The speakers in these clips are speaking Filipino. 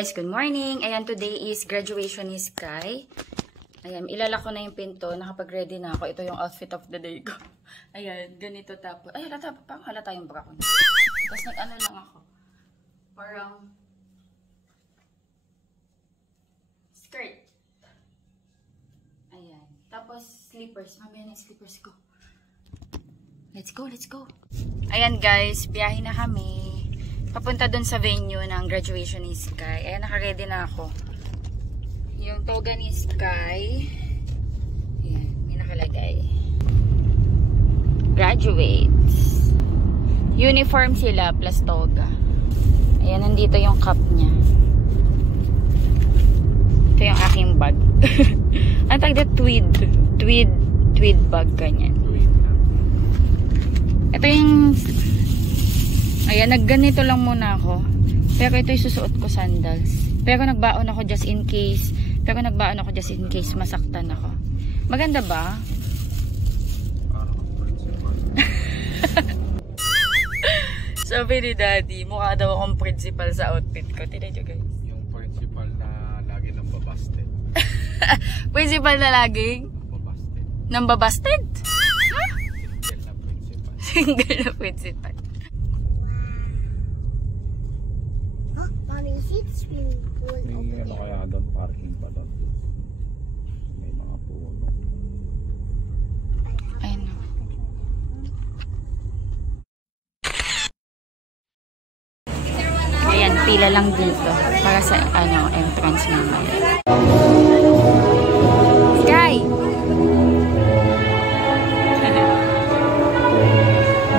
guys, good morning. Ayan, today is graduation ni Sky. Ayan, ilalak ko na yung pinto. Nakapag-ready na ako. Ito yung outfit of the day ko. Ayan, ganito tapos. Ay, halata yung bra ko. Tapos nag-ano lang ako. Parang skirt. Ayan. Tapos slippers. Mamaya na yung slippers ko. Let's go, let's go. Ayan guys, biyahe na kami. Papunta dun sa venue ng graduation ni Sky. Ayan, naka-ready na ako. Yung toga ni Sky. Ayan, may nakalagay. Graduates. Uniform sila plus toga. Ayan, nandito yung cup niya. Ito yung aking bag. Ang tawag na tweed bag, ganyan. Ito yung ayan, nagganito lang muna ako. Pero ito yung susuot ko sandals. Pero nagbaon ako just in case. Masaktan ako. Maganda ba? Sabi ni Daddy, mukha daw akong principal sa outfit ko. Tignan nyo guys. Yung principal na lagi nang babasted. Principal na laging? Nang babasted? Ha? Single na principal. Single na principal. Swimming pool. May ano kaya doon, parking pa doon. May mga puno. I know. Ayan, pila lang dito para sa entrance naman. Sky!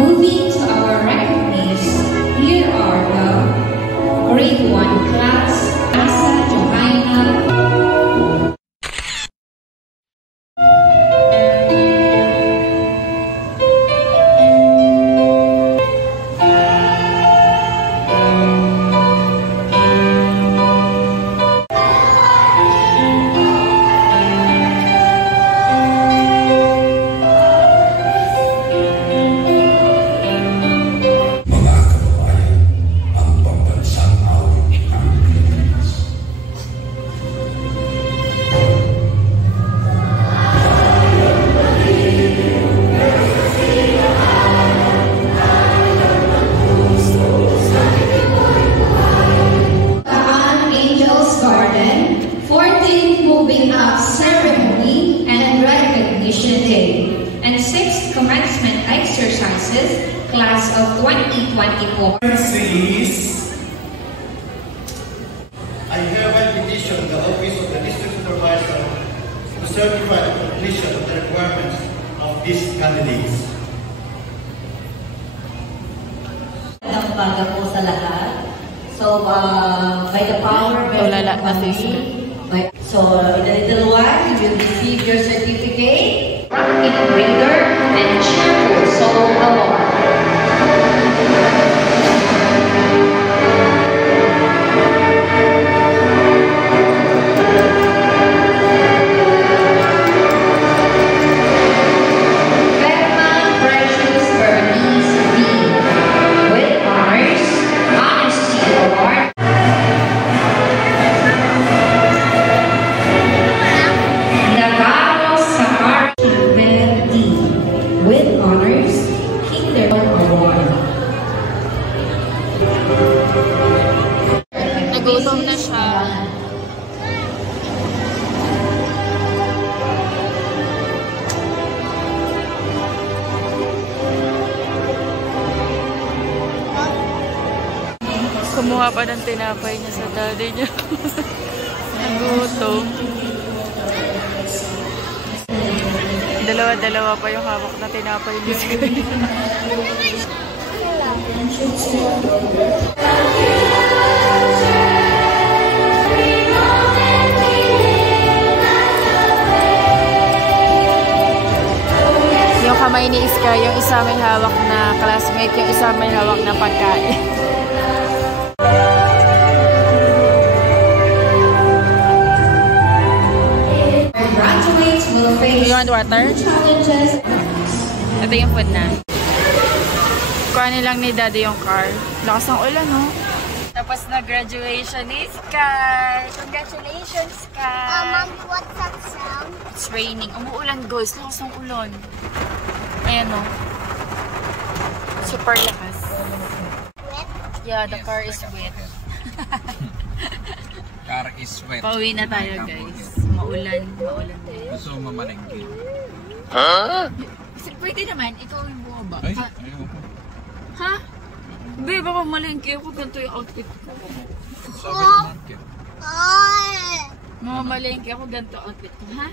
Moving to our recognize, here are the Grade 1 class, Asa Johanna. And 6th commencement exercises, class of 2024. I hereby petition the office of the district supervisor to certify the completion of the requirements of these candidates. Umaga po sa lahat. So, by the power, by the authority, so in a little while, you will receive your certificate. Rocket Breeder and Cheerful Soul Award. Nagutom na siya. Kumuha pa ng tinapay niya sa daddy niya. Nagutom. Dalawa-dalawa pa yung hawak na tinapay niya. Yung kamay ni Iska, yung isa may hawak na classmate, yung isa may hawak na pagkain. You want water? Ito yung food na. Kuhanin lang ni Daddy yung car. Lakas ng ulan, no? Tapos na graduation ni Sky. Congratulations, Sky. Mommy, what's that sound? It's raining. Umuulan, guys. Lakas ng ulan. Ayan o. Super lakas. Wet? Yeah, the car is wet. Car is wet. Pauwi na tayo, guys. Maulan. Maulan na yun. Gusto mo mamalengke? Pwede naman. Ikaw yung bumaba. Ay, Ha? ayaw ko. Ha? Be, baka malengke ako. Ganito yung outfit ko. Sa market. Ay! Mamalengke ako. Ganito outfit ko. Ha?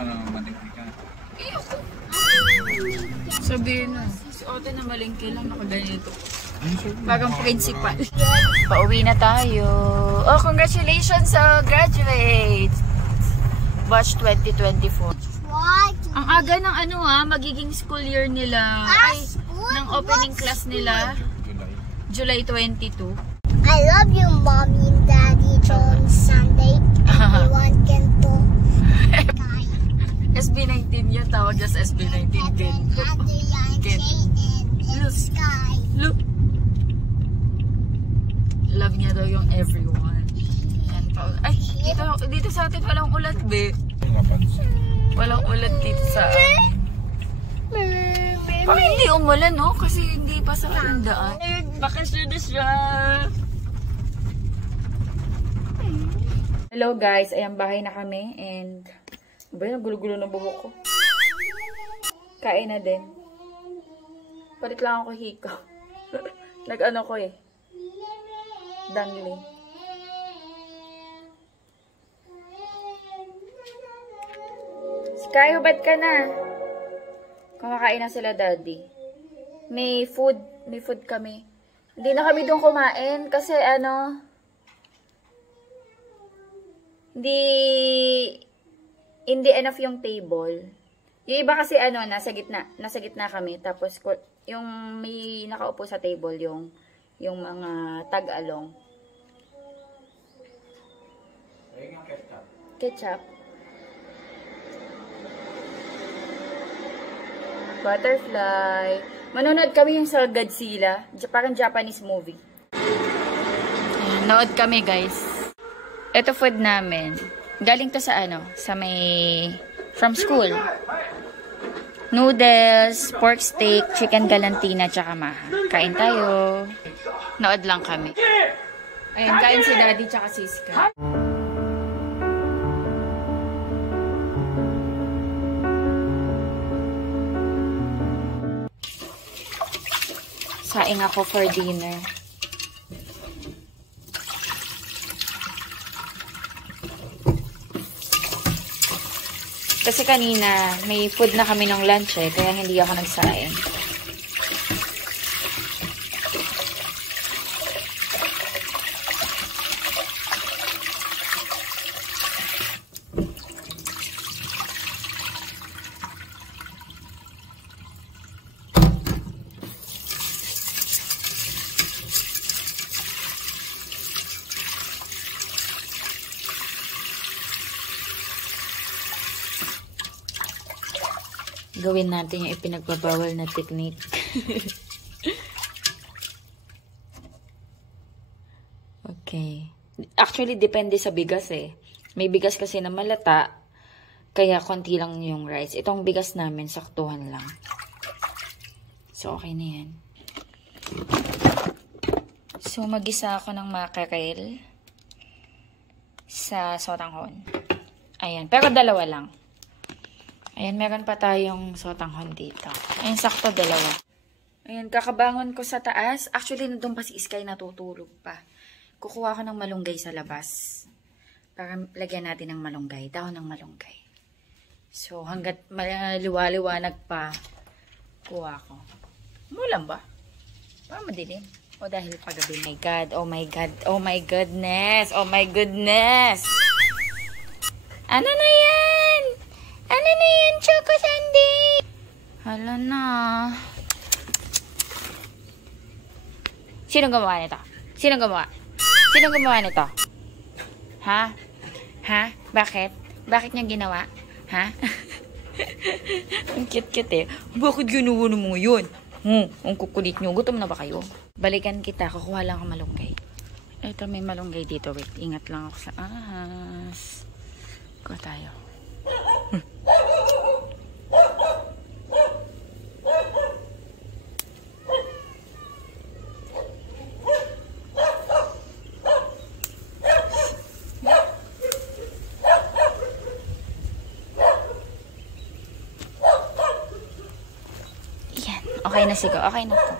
Ano, malengke ka? Eh, ako. Sabihin na. Si Ote na malengke lang. Nakaganito. Bagang principal. Pauwi na tayo. Oh, congratulations sa graduate! Batch 2024. What? Ang aga ng ano magiging school year nila. Ay, school? ng opening What class nila. July 22. I love you, Mommy and Daddy. On Sunday, everyone can go. SB19 yun. Tawag just SB19. Gen. Gen. Look. Sky. Look. Love niya daw yung everyone. Yan, ay, dito sa atin walang ulat, be. Walang ulat dito sa amin. Bakit hindi umulan, no? Kasi hindi pa sa daan. Bakasyon na siya. Hello guys, ayan bahay na kami and ba yung gulo-gulo ng buhok ko. Kain na din. Palit lang ako hikaw. Nag-ano ko eh. Dangling. Sky, hubad ka na. Kumakain na sila, Daddy. May food kami. Hindi na kami doon kumain kasi hindi enough yung table. Yung iba kasi nasa gitna kami. Tapos yung may nakaupo sa table yung mga tag-along. Ketchup. Butterfly. Manonood kami yung sa Godzilla. Parang Japanese movie. Ayan, nood kami, guys. Ito food namin. Galing to sa sa may from school. Noodles, pork steak, chicken galantina, tsaka maha. Kain tayo. Nood lang kami. Ayan, kain si Daddy tsaka si Sky. Saing ako for dinner. Kasi kanina, may food na kami ng lunch kaya hindi ako nagsaing. Gawin natin yung ipinagbabawal na technique. Okay. Actually, depende sa bigas May bigas kasi na malata, kaya konti lang yung rice. Itong bigas namin, saktuhan lang. So, okay na yan. So, mag-isa ako ng mackerel sa sotanghon. Ayan. Pero dalawa lang. Ayan, meron pa tayong sotanghon dito. Ayan, sakto dalawa. Ayan, kakabangon ko sa taas. Actually, nandun pa si Sky natutulog pa. Kukuha ko ng malunggay sa labas. Para lagyan natin ng malunggay. Dahon ng malunggay. So, hanggat liwa-liwanag pa, kuha ko. Mulan ba? Parang madilim. O dahil paggabi. My God, oh my God, oh my goodness, oh my goodness. Ano na yan? Ano na yan, Choco Sandy? Hala na. Sino gumawa nito? Sino gumawa? Sino gumawa nito? Ha? Ha? Bakit? Bakit niya ginawa? Ha? Ang cute-cute Bakit ginawa mo yun? Ang kukulit nyo. Gutom na ba kayo? Balikan kita. Kukuha lang ang malunggay. Ito, may malunggay dito. Wait, ingat lang ako sa ahas. Go tayo. Yan. Okay na sigo. Okay na po.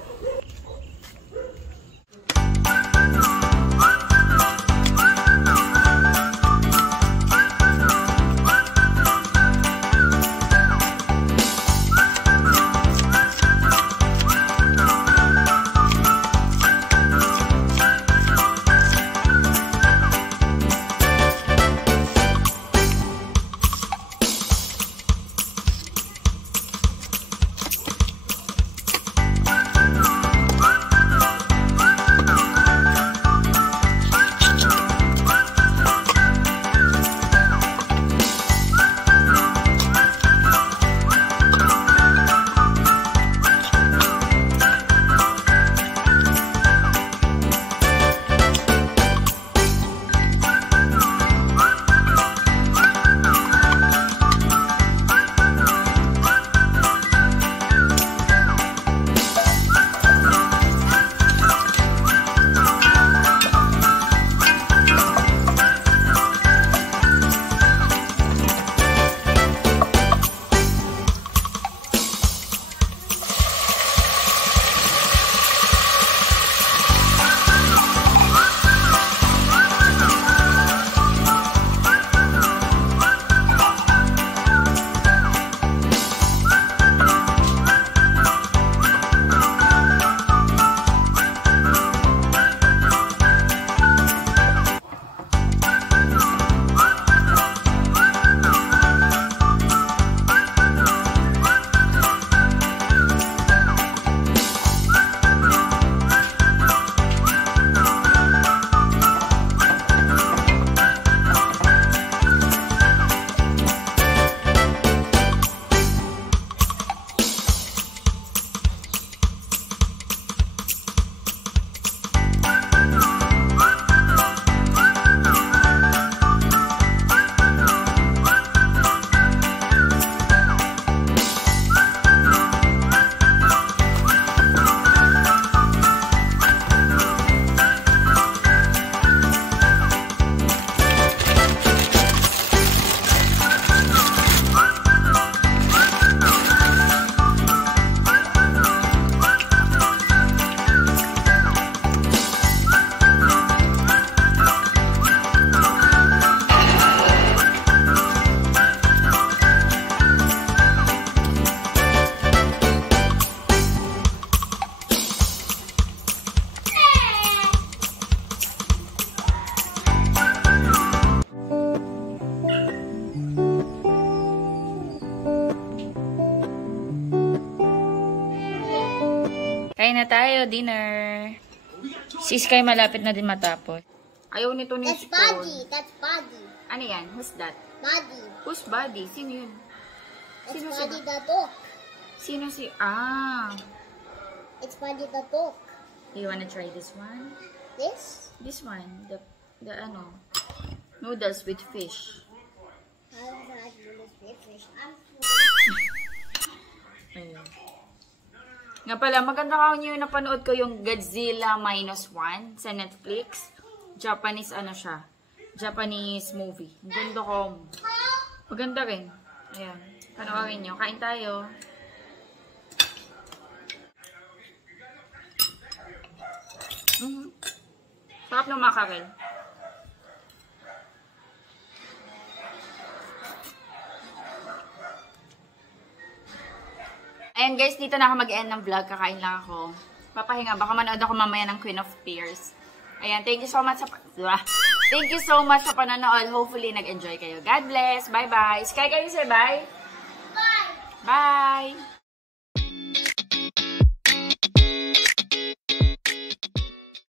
Kain na tayo, dinner. Si Sky malapit na din matapos. Ayaw nito ni That's Spoon. Buddy. That's Buddy. Ano yan? Who's that? Buddy. Who's Buddy? Sino yun? It's Sino Buddy sila? the dog. Sino si... Ah. It's Buddy the dog. You wanna try this one? This? This one. The ano. Noodles with fish. I don't like noodles with fish. I'm Ayun. Nga pala, maganda ka nyo yung napanood ko yung Godzilla -1 sa Netflix. Japanese ano siya. Japanese movie. Ang ganda ko. Maganda rin. Ayan. Panoorin nyo. Kain tayo. Sarap ng makarel. Ayan guys, dito na ako mag-end ng vlog. Kakain lang ako. Papahinga. Baka manood ako mamaya ng Queen of Tears. Ayan, thank you so much sa panonood. Hopefully, nag-enjoy kayo. God bless. Bye-bye. Sky, kayo say bye? Bye. Bye.